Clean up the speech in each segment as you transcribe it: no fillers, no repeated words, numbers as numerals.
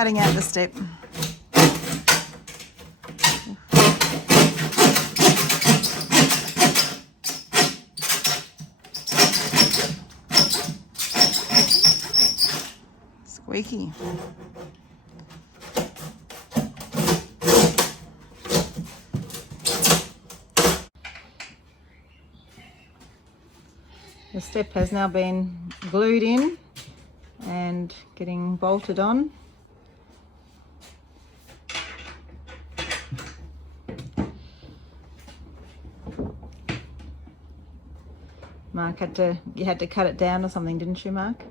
cutting out the step. Squeaky. The step has now been glued in and getting bolted on. Mark you had to cut it down or something, didn't you, Mark?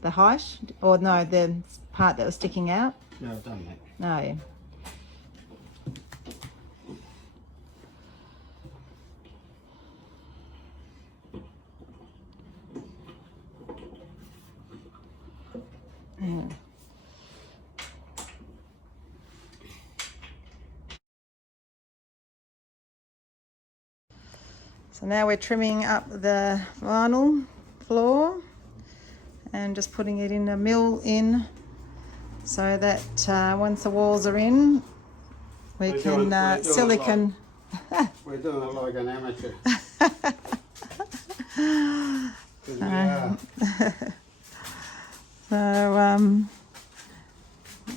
The height? Or no, the part that was sticking out? No, I've done that. No. Yeah. So now we're trimming up the vinyl floor and just putting it in a mill in so that once the walls are in, we can silicone. We're doing it like an amateur. So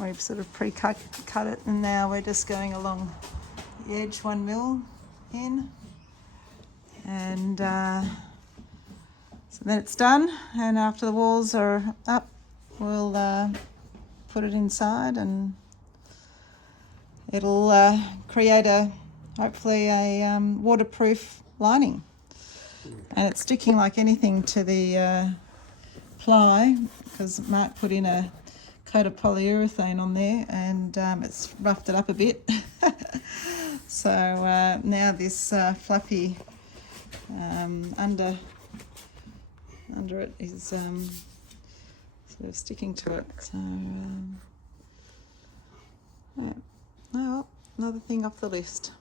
we've sort of pre-cut it, and now we're just going along the edge, 1 mil in, and so then it's done. And after the walls are up, we'll put it inside, and it'll create hopefully a waterproof lining. And it's sticking like anything to the ply, because Mark put in a coat of polyurethane on there, and it's roughed it up a bit. So now this fluffy under it is sort of sticking to it. So yeah. Oh well, another thing off the list.